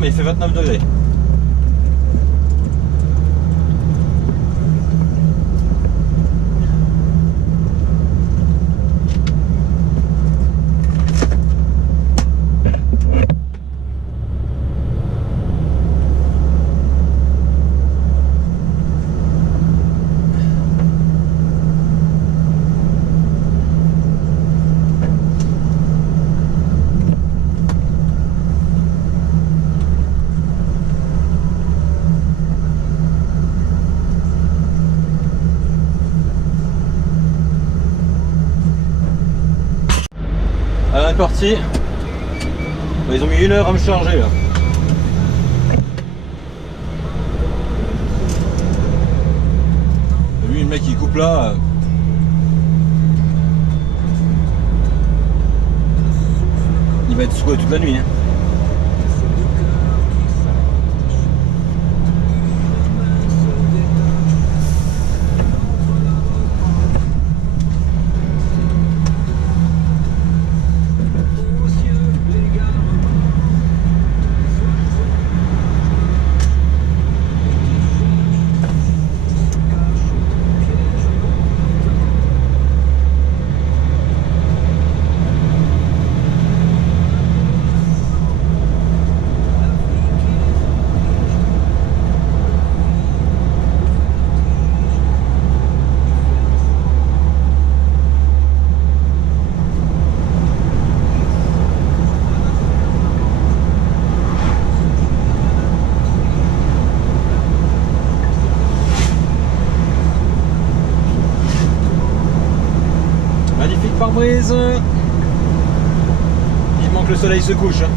mais il fait 29 degrés. Alors, on est parti. Ils ont mis 1 heure à me charger là. Lui, le mec il coupe là. Il va être secoué toute la nuit. Hein. Magnifique pare-brise. Il manque le soleil se couche. Hein.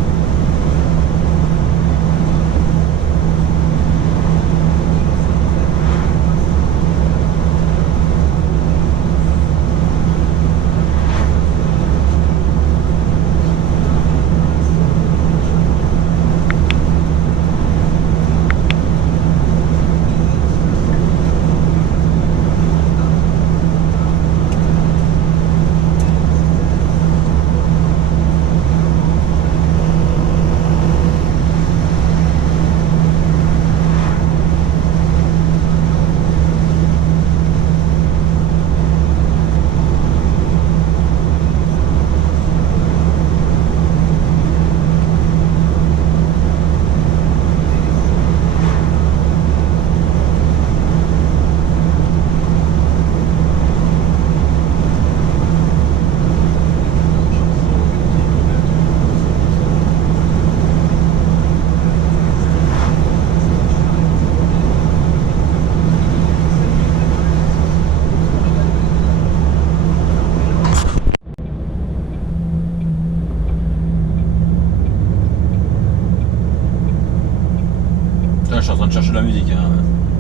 Je suis en train de chercher de la musique, hein.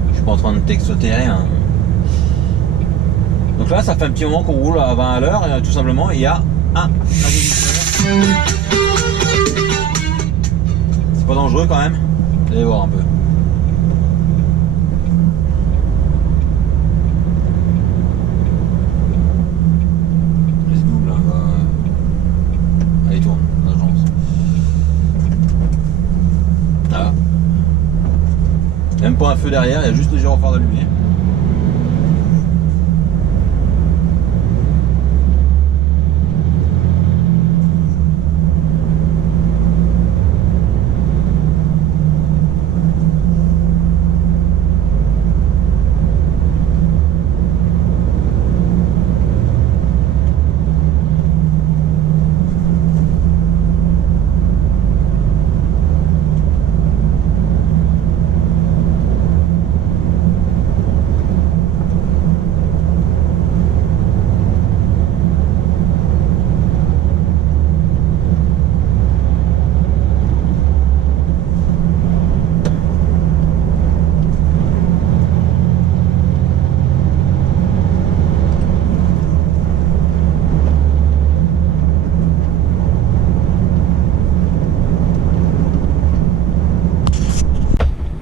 Je suis pas en train de textoter rien. Donc là, ça fait un petit moment qu'on roule à 20 à l'heure, tout simplement, il y a un agriculteur. C'est pas dangereux quand même. Vous allez voir un peu. Il se double, hein. Allez, tourne, l'agence. Voilà. Même pas un feu derrière, il y a juste le gyrophare d'allumé.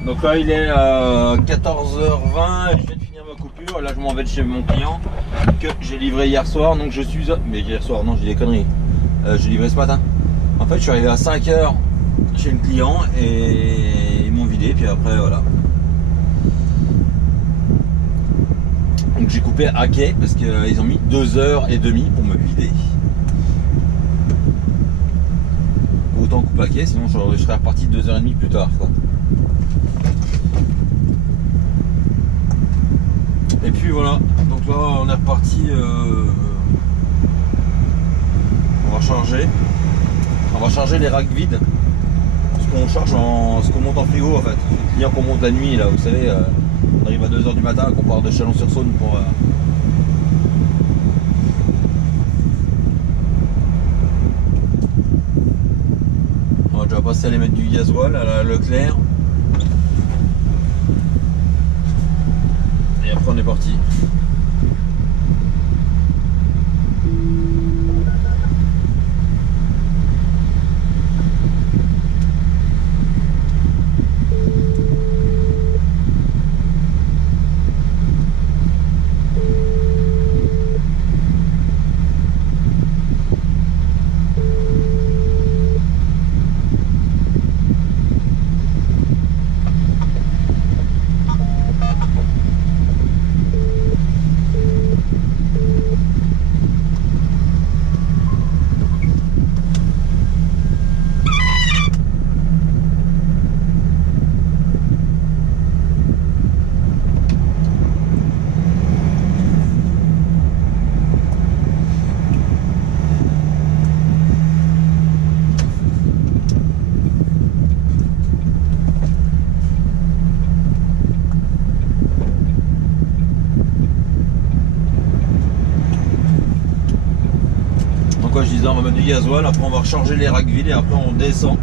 Donc là il est 14h20, je viens de finir ma coupure, là je m'en vais de chez mon client que j'ai livré hier soir, donc je suis... Mais hier soir, non, j'ai des conneries, j'ai livré ce matin. En fait je suis arrivé à 5h chez le client et ils m'ont vidé, puis après voilà. Donc j'ai coupé à quai parce qu'ils ont mis 2h30 pour me vider. Autant couper à quai, sinon je serais reparti 2h30 plus tard, quoi. Et puis voilà, donc là on est reparti, on va charger les racks vides, ce qu'on monte en frigo en fait, les clients qu'on monte la nuit là, vous savez, on arrive à 2h du matin, qu'on part de Chalon-sur-Saône pour... On va déjà passer à aller mettre du gasoil à la Leclerc. Et après on est parti. Donc quoi je disais, on va mettre du gasoil, après on va recharger les racks vides et après on descend.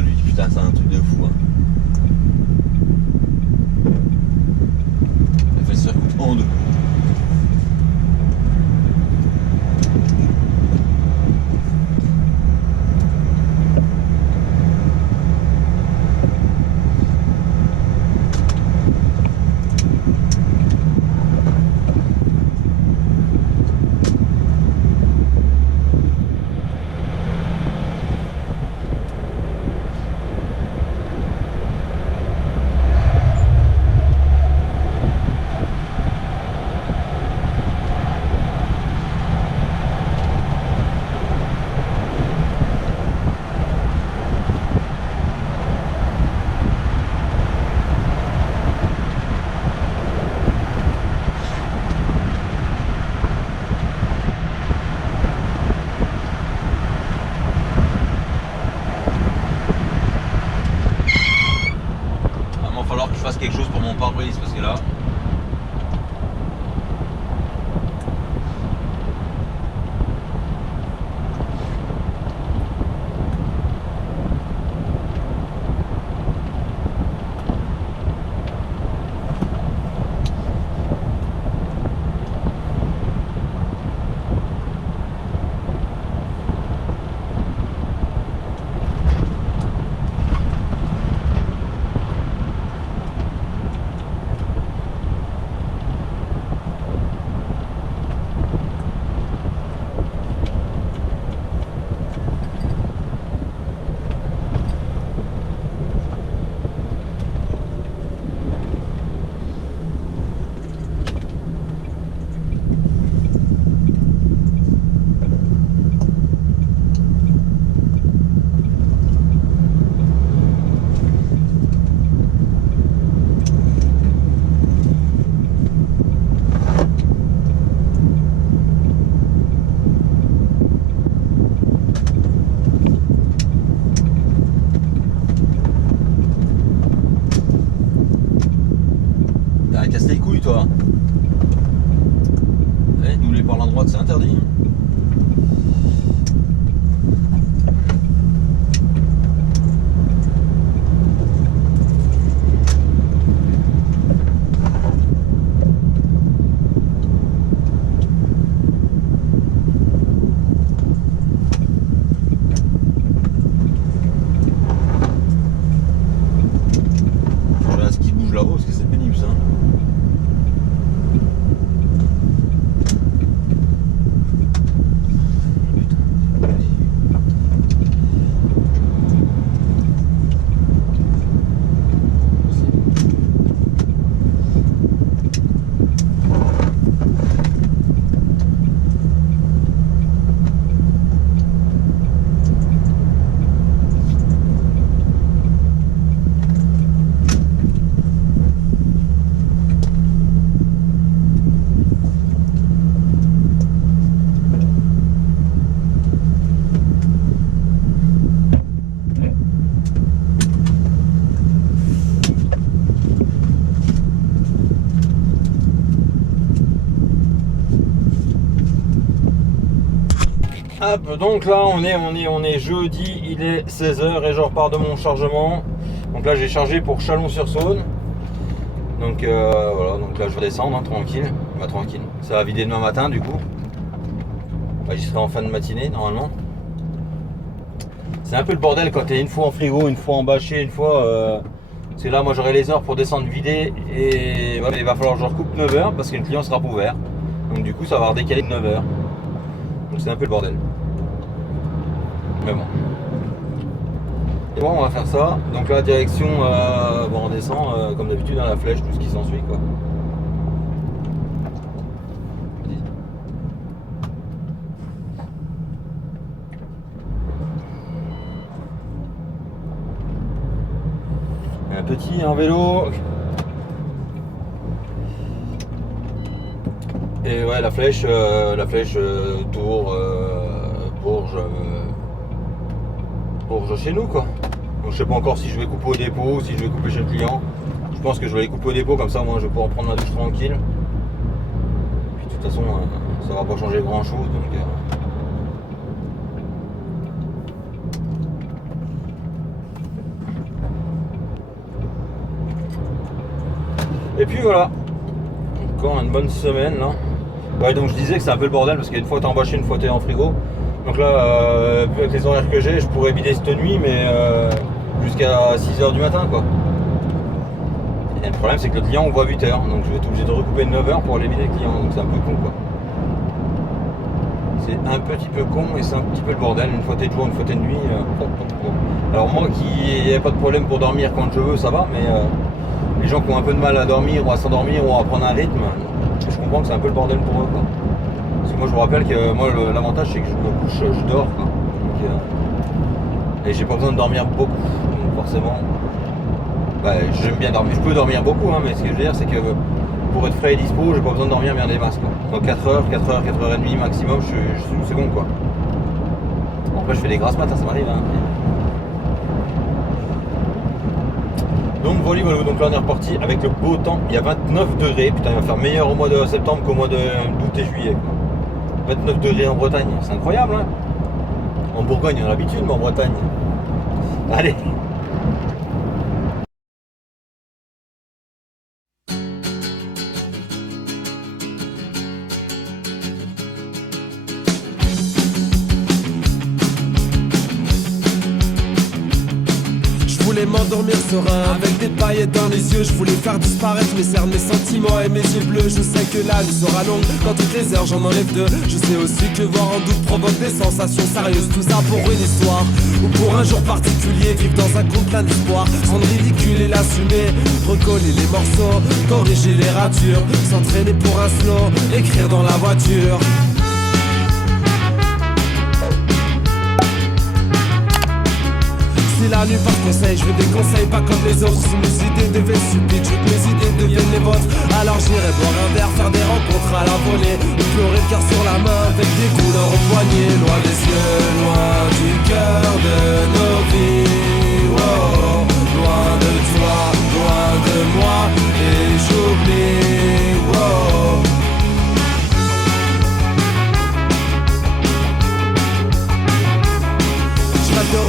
Lui, putain, c'est un truc de fou, hein. Il a fait ça en deux. Ouais, nous les par droite c'est interdit. Voilà ce qui bouge là-haut parce que c'est pénible ça. Hop, donc là on est jeudi, il est 16h et je repars de mon chargement. Donc là j'ai chargé pour Chalon-sur-Saône. Donc voilà, donc là je vais descendre tranquille. Bah, tranquille. Ça va vider demain matin du coup. Bah, j'y serai en fin de matinée normalement. C'est un peu le bordel quand t'es une fois en frigo, une fois en bâché, une fois. Parce que là moi j'aurai les heures pour descendre vider et voilà, il va falloir que je recoupe 9h parce qu'une client sera pas ouvert. Donc du coup ça va avoir décalé de 9h. Donc c'est un peu le bordel. Mais bon. Et bon, on va faire ça. Donc là, direction, bon, on descend comme d'habitude dans la flèche, tout ce qui s'ensuit quoi. Un petit en vélo. Et ouais, la flèche Tours, Bourges chez nous quoi. Donc je sais pas encore si je vais couper au dépôt ou si je vais couper chez le client. Je pense que je vais les couper au dépôt comme ça moi je vais pouvoir prendre ma douche tranquille. Puis de toute façon ça va pas changer grand chose donc Et puis voilà. Encore une bonne semaine là. Ouais donc je disais que c'est un peu le bordel parce qu'une fois t'es embauché, une fois t'es en frigo. Donc là, vu avec les horaires que j'ai, je pourrais vider cette nuit, mais jusqu'à 6h du matin, quoi. Et le problème, c'est que le client ouvre à 8h, donc je vais être obligé de recouper 9h pour aller vider le client, donc c'est un peu con, quoi. C'est un petit peu con et c'est un petit peu le bordel. Une fois t'es de jour, une fois t'es de nuit. Alors moi qui n'ai pas de problème pour dormir quand je veux, ça va, mais les gens qui ont un peu de mal à dormir ou à s'endormir ou à prendre un rythme, je comprends que c'est un peu le bordel pour eux, quoi. Parce que moi je vous rappelle que moi l'avantage c'est que je me couche, je dors quoi. Donc, et j'ai pas besoin de dormir beaucoup. Donc forcément, bah, j'aime bien dormir. Je peux dormir beaucoup hein, mais ce que je veux dire c'est que pour être frais et dispo, j'ai pas besoin de dormir bien des masses quoi. Donc 4h, 4h30 maximum, c'est bon quoi. Après je fais des grasses maths, ça m'arrive hein. Donc voilà, donc là on est reparti avec le beau temps, il y a 29 degrés, putain il va faire meilleur au mois de septembre qu'au mois d'août et juillet quoi. 29 degrés en Bretagne, c'est incroyable hein. En Bourgogne on a l'habitude mais en Bretagne. Allez. M'endormir serein avec des paillettes dans les yeux. Je voulais faire disparaître mes cernes, mes sentiments et mes yeux bleus. Je sais que la nuit sera longue, dans toutes les heures j'en enlève deux. Je sais aussi que voir en doute provoque des sensations sérieuses. Tout ça pour une histoire ou pour un jour particulier. Vivre dans un conte plein d'espoir, rendre ridicule et l'assumer. Recoller les morceaux, corriger les ratures. S'entraîner pour un slow, écrire dans la voiture. Si la nuit par conseil, je veux des conseils pas comme les autres. Si mes idées devaient stupides, je veux que mes idées deviennent les vôtres. Alors j'irai boire un verre, faire des rencontres à la volée. Et pleurer le cœur sur la main avec des couleurs au poignet. Loin des cieux, loin du cœur de nos vies. Oh, loin de toi, loin de moi. Et j'oublie, oh.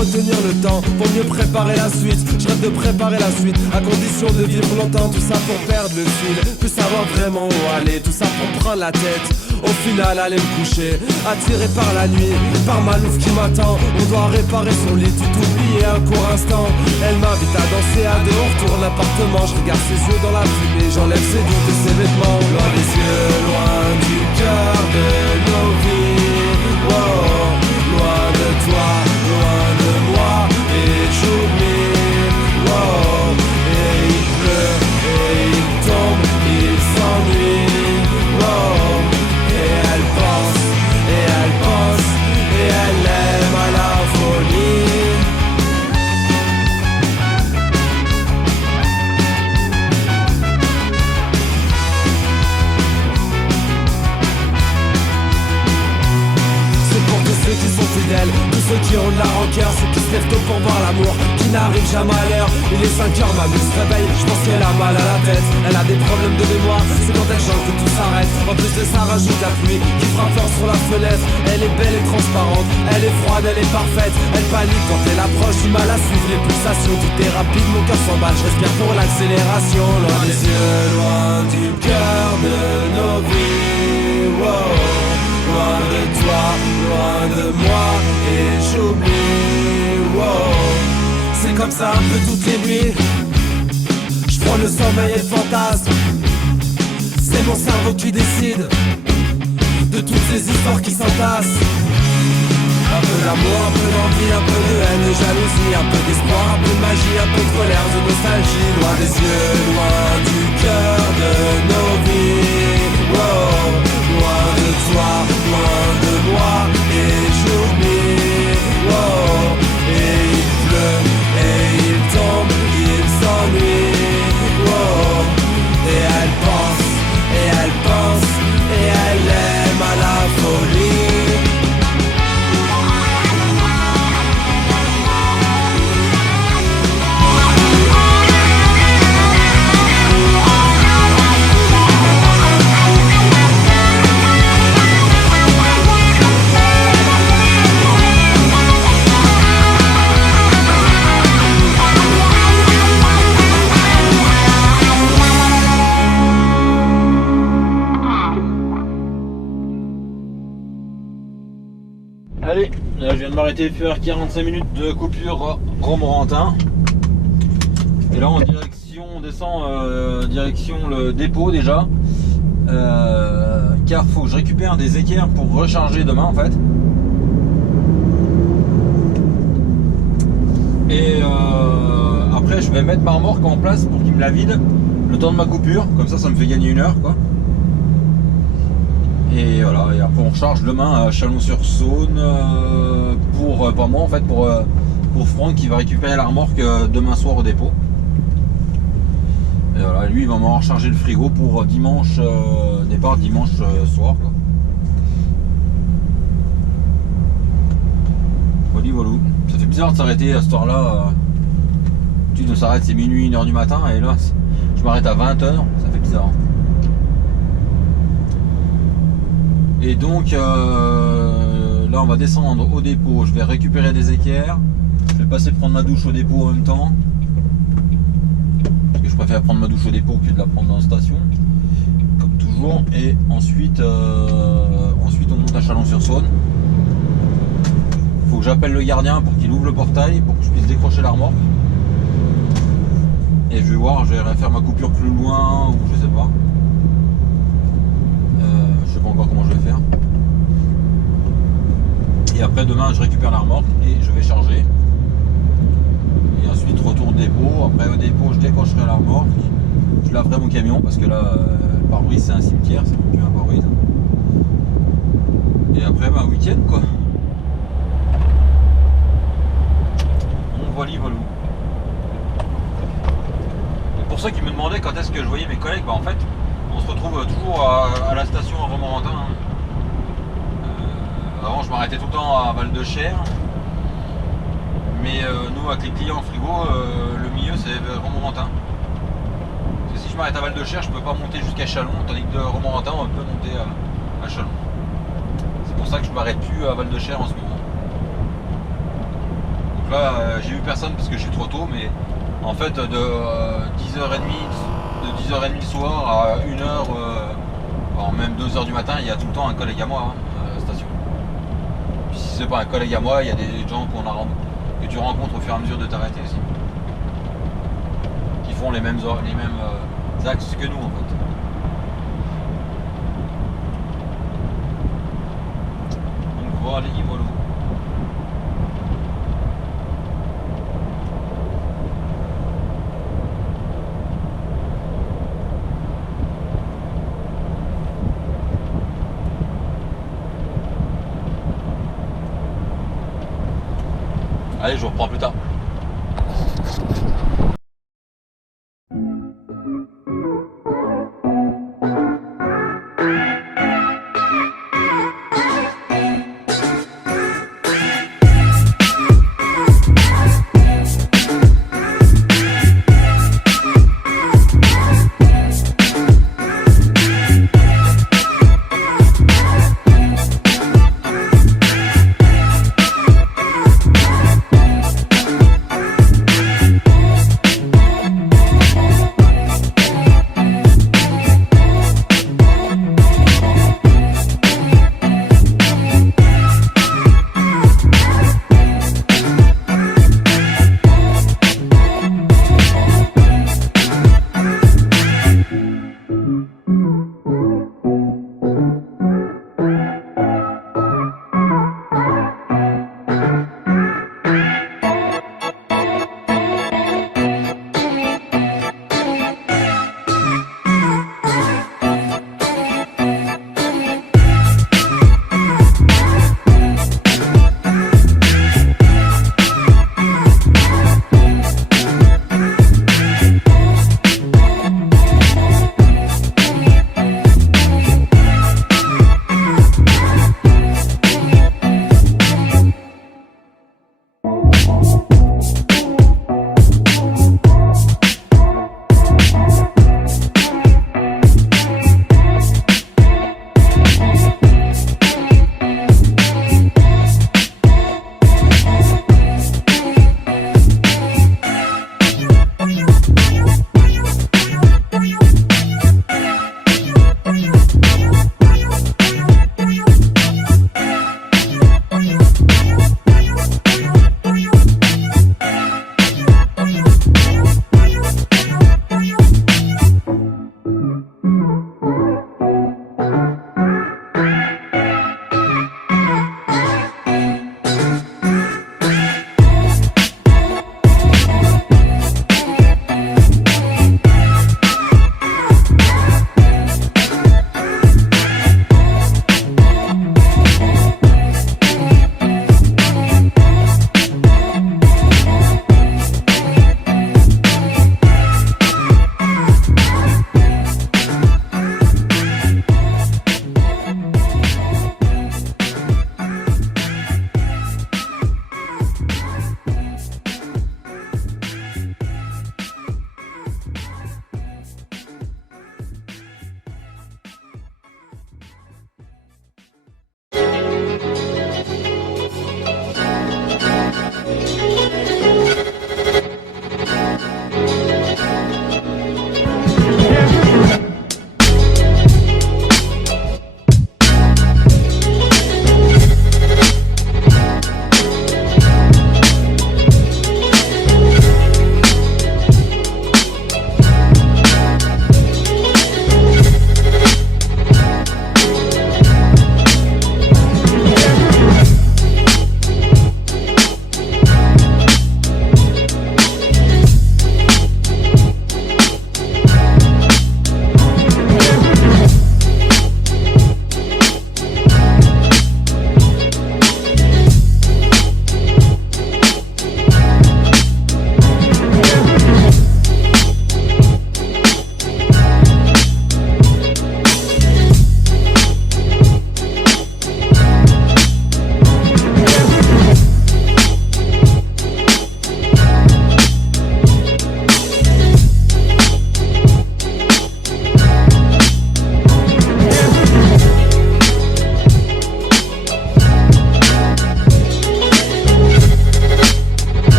retenir le temps pour mieux préparer la suite. Je rêve de préparer la suite à condition de vivre longtemps. Tout ça pour perdre le fil, plus savoir vraiment où aller. Tout ça pour prendre la tête, au final aller me coucher. Attiré par la nuit, par Malouf qui m'attend. On doit réparer son lit, tout oublier un court instant. Elle m'invite à danser à deux, on retourne l'appartement. Je regarde ses yeux dans la fumée, j'enlève ses doutes et ses vêtements. Loin des yeux, loin du cœur de nos vies. Wow, loin de toi, loin de moi. Et j'oublie, wow. Et il pleut, et il tombe, il s'ennuie, wow. Et elle pense, et elle aime à la folie. C'est pour tous ceux qui sont fidèles, tous ceux qui ont de la rancœur, ceux qui se lèvent tôt pour voir l'amour, qui n'arrive jamais à l'heure. Il est 5 heures, ma muse se réveille, je pense qu'elle a mal à la tête. Elle a des problèmes de mémoire, c'est quand elle chante que tout s'arrête. En plus de ça rajoute la pluie qui frappe fort sur la fenêtre. Elle est belle et transparente, elle est froide, elle est parfaite. Elle panique quand elle approche, du mal à suivre les pulsations. Tout est rapide, mon cœur s'emballe, je respire pour l'accélération. Loin des yeux, loin du cœur de nos vies, wow. Loin de toi, loin de moi, et j'oublie, wow. C'est comme ça un peu toutes les nuits. Je prends le sommeil et le fantasme. C'est mon cerveau qui décide de toutes ces histoires qui s'entassent. Un peu d'amour, un peu d'envie, un peu de haine, de jalousie, un peu d'espoir, un peu de magie, un peu de colère, de nostalgie. Loin des yeux, loin du cœur de nos vies, wow. Loin de toi, loin de moi, et j'oublie, wow. Et il pleut, et il tombe, il s'ennuie, wow. Et elle pense, et elle aime à la folie. Allez, là je viens de m'arrêter faire 45 minutes de coupure Romorantin. Et là on descend direction le dépôt déjà. Car faut que je récupère des équerres pour recharger demain en fait. Et après je vais mettre ma remorque en place pour qu'il me la vide le temps de ma coupure. Comme ça me fait gagner 1 heure quoi. Et voilà, et après on recharge demain à Chalon-sur-Saône pour pas moi en fait, pour Franck qui va récupérer la remorque demain soir au dépôt. Et voilà, lui il va m'en recharger le frigo pour dimanche, départ dimanche soir quoi. Voilà, ça fait bizarre de s'arrêter à cette heure là. Tu on s'arrête, c'est minuit, 1h du matin, et là je m'arrête à 20h, ça fait bizarre. Et donc là on va descendre au dépôt, je vais récupérer des équerres, je vais passer prendre ma douche au dépôt en même temps, parce que je préfère prendre ma douche au dépôt que de la prendre dans la station, comme toujours. Et ensuite, on monte à Chalon-sur-Saône. Faut que j'appelle le gardien pour qu'il ouvre le portail, pour que je puisse décrocher la remorque. Et je vais voir, je vais faire ma coupure plus loin, ou je sais pas. Je sais pas encore comment je vais faire. Et après demain je récupère la remorque et je vais charger. Et ensuite retour au dépôt. Après au dépôt je décrocherai la remorque. Je laverai mon camion parce que là le pare-brise c'est un cimetière, c'est plus un pare-brise. Et après un week-end quoi. On voilà. Et pour ceux qui me demandaient quand est-ce que je voyais mes collègues, bah en fait on se retrouve toujours à la station à Romorantin. Avant je m'arrêtais tout le temps à Val-de-Cher. Mais nous avec les clients en frigo, le milieu c'est Romorantin. Parce que si je m'arrête à Val-de-Cher, je peux pas monter jusqu'à Chalon, tandis que de Romorantin on peut monter à Chalon. C'est pour ça que je m'arrête plus à Val-de-Cher en ce moment. Donc Donc là, j'ai vu personne parce que je suis trop tôt, mais en fait, de 10h30 le soir à 1h, même 2h du matin, il y a tout le temps un collègue à moi à la station. Puis si c'est pas un collègue à moi, il y a des gens que tu rencontres au fur et à mesure de t'arrêter aussi. Qui font les mêmes axes que nous en fait. Donc voilà. Allez, je vous reprends plus tard.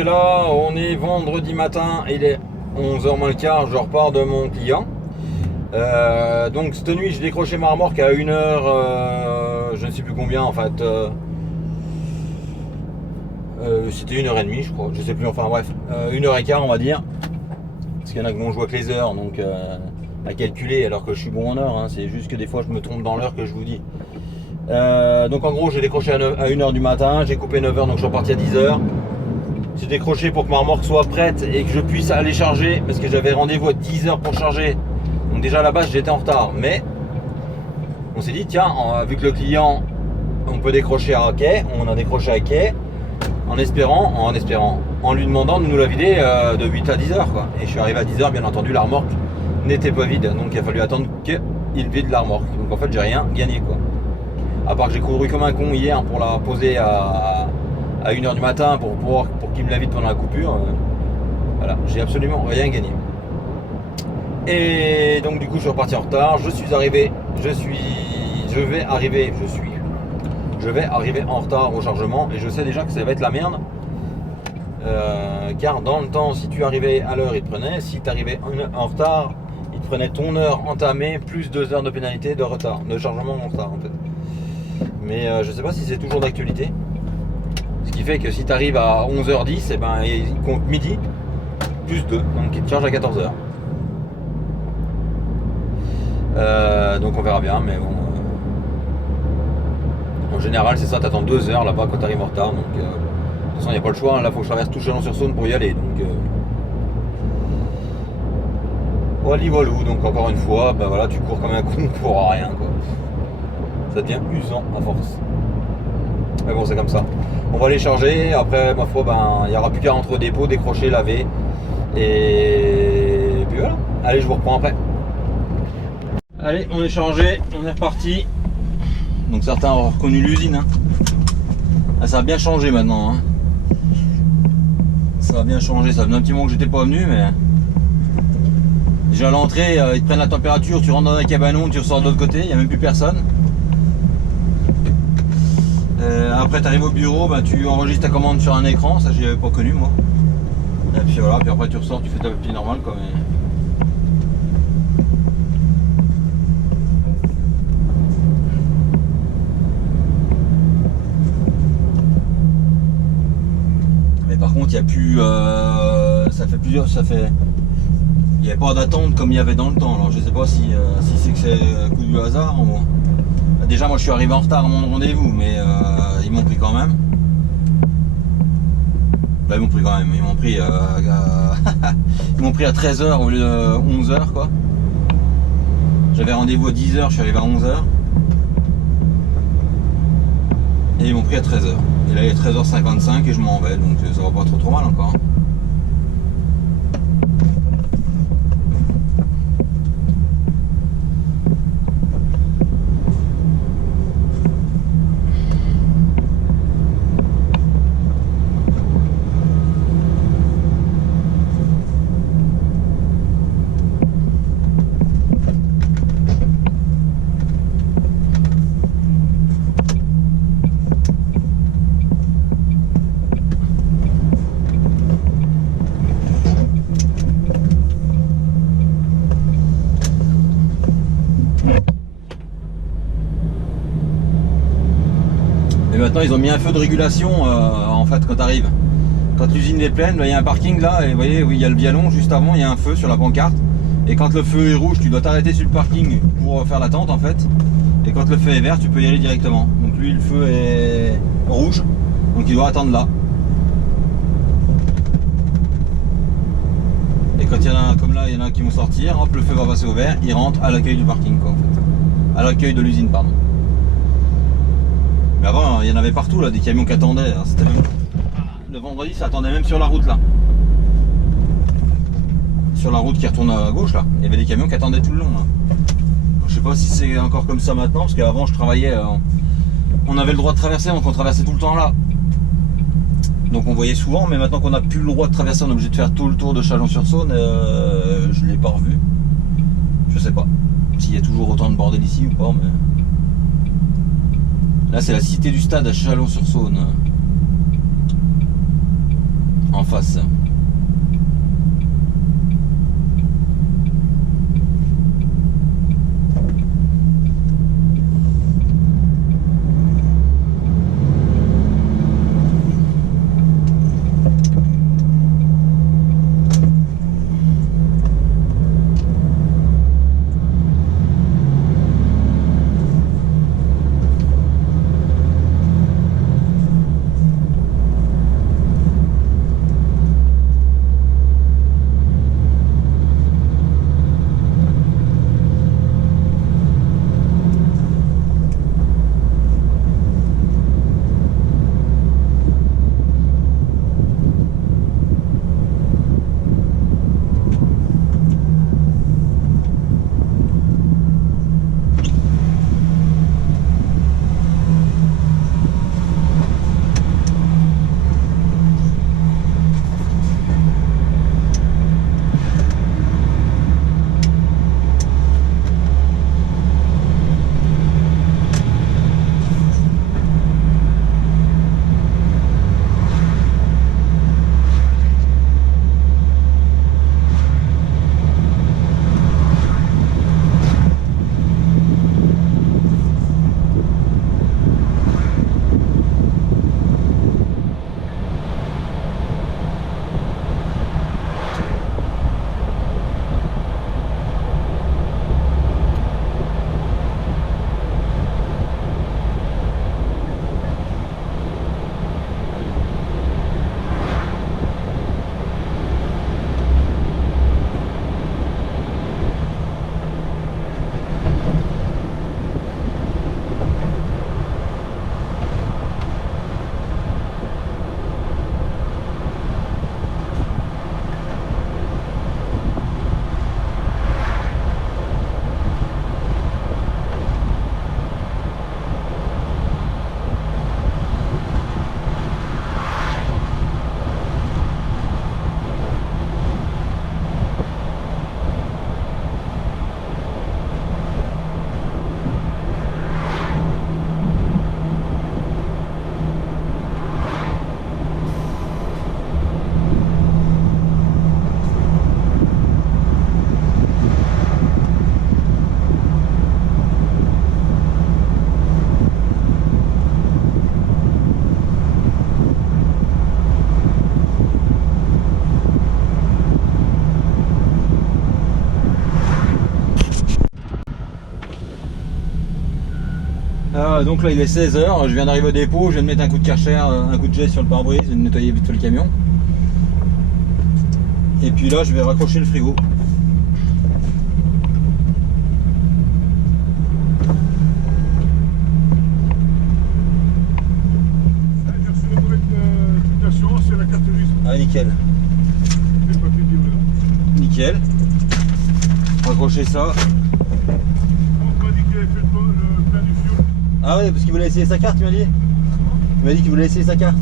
là, on est vendredi matin, il est 11h moins le quart, je repars de mon client. Donc cette nuit, j'ai décroché ma remorque à 1h, je ne sais plus combien en fait. C'était 1h30 je crois, je sais plus, enfin bref, 1h15 on va dire. Parce qu'il y en a qui vont jouer avec les heures, donc à calculer alors que je suis bon en heure, hein. C'est juste que des fois je me trompe dans l'heure que je vous dis. Donc en gros j'ai décroché à 1h du matin, j'ai coupé 9h donc je suis reparti à 10h. J'ai décroché pour que ma remorque soit prête et que je puisse aller charger parce que j'avais rendez-vous à 10h pour charger. Donc déjà à la base j'étais en retard, mais on s'est dit tiens, vu que le client on peut décrocher à quai, on a décroché à quai en lui demandant de nous la vider de 8 à 10h quoi. Et je suis arrivé à 10h, bien entendu la remorque n'était pas vide, donc il a fallu attendre qu'il vide la remorque. Donc en fait j'ai rien gagné quoi. À part que j'ai couru comme un con hier pour la poser à 1h du matin pour qu'il me la vide pendant la coupure. Voilà, j'ai absolument rien gagné. Et donc du coup je suis reparti en retard, je vais arriver en retard au chargement et je sais déjà que ça va être la merde. Car dans le temps, si tu arrivais à l'heure, il te prenait. Si tu arrivais en retard, il te prenait ton heure entamée plus 2 heures de pénalité de retard, de chargement en retard en fait. Mais je sais pas si c'est toujours d'actualité. Ce qui fait que si tu arrives à 11h10, et ben, il compte midi plus 2, donc il te charge à 14h. Donc on verra bien, mais bon. En général, c'est ça, t'attends 2 heures là-bas quand t'arrives en retard. Donc, de toute façon, il n'y a pas le choix. Hein, là, il faut que je traverse tout Chalon-sur-Saône pour y aller. Donc, voilà. Donc, encore une fois, ben voilà, tu cours comme un con pour rien. Quoi. Ça devient usant à force. Mais bon, c'est comme ça. On va aller charger. Après, ma foi, ben, il n'y aura plus qu'à rentrer au dépôt, décrocher, laver. Et puis voilà. Allez, je vous reprends après. Allez, on est chargé, on est reparti. Donc certains ont reconnu l'usine. Hein. Ah, ça a bien changé maintenant. Hein. Ça a bien changé. Ça fait un petit moment que j'étais pas venu, mais déjà à l'entrée, ils te prennent la température. Tu rentres dans un cabanon, tu ressors de l'autre côté, il n'y a même plus personne. Après, tu arrives au bureau, bah, tu enregistres ta commande sur un écran. Ça, je l'avais pas connu moi. Et puis voilà. Puis après, tu ressors, tu fais ta papier normale quoi. Par contre, il n'y a plus. Il n'y avait pas d'attente comme il y avait dans le temps. Alors, je sais pas si c'est que c'est coup du hasard ou. Déjà, moi, je suis arrivé en retard à mon rendez-vous, mais ils m'ont pris quand même. Bah, ils m'ont pris quand même. Ils m'ont pris, ils m'ont pris à 13h au lieu de 11h, quoi. J'avais rendez-vous à 10h, je suis arrivé à 11h. Et ils m'ont pris à 13h. Et là il est 13h55 et je m'en vais, donc ça va pas trop mal encore. Maintenant ils ont mis un feu de régulation en fait quand tu arrives. Quand l'usine est pleine, il y a un parking là et vous voyez où il y a le vialon juste avant, il y a un feu sur la pancarte. Et quand le feu est rouge, tu dois t'arrêter sur le parking pour faire l'attente en fait. Et quand le feu est vert, tu peux y aller directement. Donc lui le feu est rouge, donc il doit attendre là. Et quand il y en a comme là, il y en a qui vont sortir, hop le feu va passer au vert, ils rentrent à l'accueil du parking quoi en fait. À l'accueil de l'usine pardon. Mais avant, il y en avait partout là, des camions qui attendaient. C'était même... Le vendredi, ça attendait même sur la route là. Sur la route qui retourne à gauche là, il y avait des camions qui attendaient tout le long là. Je sais pas si c'est encore comme ça maintenant, parce qu'avant je travaillais, on avait le droit de traverser, donc on traversait tout le temps là. Donc on voyait souvent, mais maintenant qu'on n'a plus le droit de traverser, on est obligé de faire tout le tour de Chalon-sur-Saône. Je l'ai pas revu. Je sais pas s'il y a toujours autant de bordel ici ou pas, mais... Là c'est la cité du stade à Chalon-sur-Saône. en face. Donc là il est 16h, je viens d'arriver au dépôt, je viens de mettre un coup de Karcher, un coup de jet sur le pare-brise, je viens de nettoyer vite fait le camion. Et puis là je vais raccrocher le frigo. J'ai reçu la nouvelle truc d'assurance et la carte de risque. Ah nickel. Les papiers de livraison. Nickel. Raccrocher ça. On m'a dit qu'il avait fait le plein du fioul. Ah ouais, parce qu'il voulait essayer sa carte, il m'a dit. Il m'a dit qu'il voulait essayer sa carte.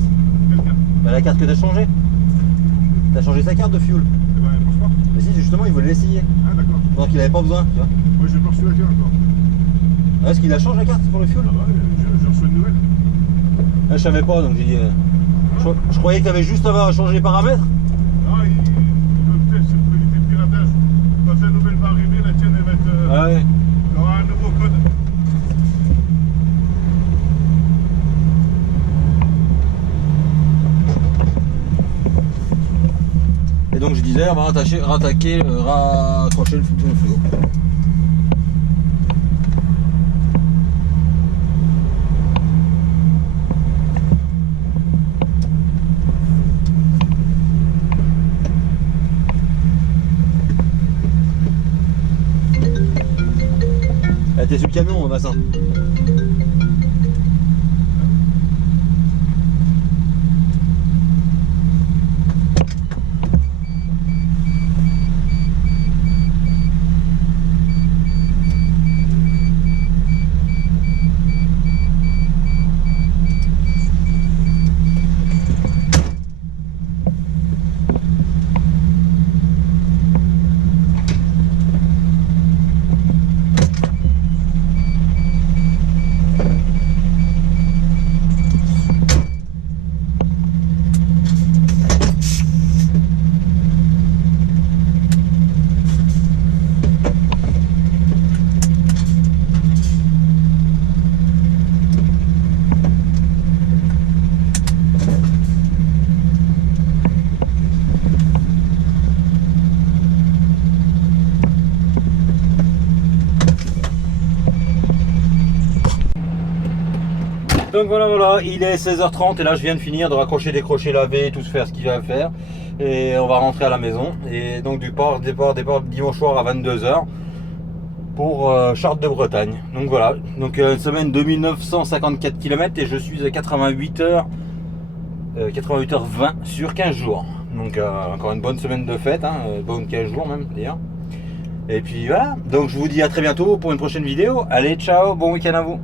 Quelle carte? Bah la carte que t'as changée. T'as changé sa carte de fuel. Eh ben, franchement. Mais si, justement, il voulait l'essayer. Ah, d'accord. Donc il avait pas besoin, tu vois. Moi, j'ai pas reçu la carte encore. Ah, est-ce qu'il a changé la carte pour le fuel? Ah, bah, j'ai reçu une nouvelle. Ah, je savais pas, donc j'ai dit. Je croyais que t'avais juste à changer les paramètres. Ah, il veut peut-être, c'est pour éviter le piratage. Quand la nouvelle va arriver, la tienne, elle va être. Ah ouais. Il y aura un nouveau code. Et donc je disais, on va raccrocher le frigo. Ah, t'es sur le camion, Vincent. Donc voilà, il est 16h30 et là je viens de finir de raccrocher des crochets lavés, tout se faire ce qu'il y a à faire. Et on va rentrer à la maison. Et donc départ dimanche soir à 22h pour Chartres de Bretagne. Donc voilà, donc une semaine de 1954 km et je suis à 88h20 sur 15 jours. Donc encore une bonne semaine de fête, hein, bonne 15 jours même d'ailleurs. Et puis voilà, donc je vous dis à très bientôt pour une prochaine vidéo. Allez, ciao, bon week-end à vous.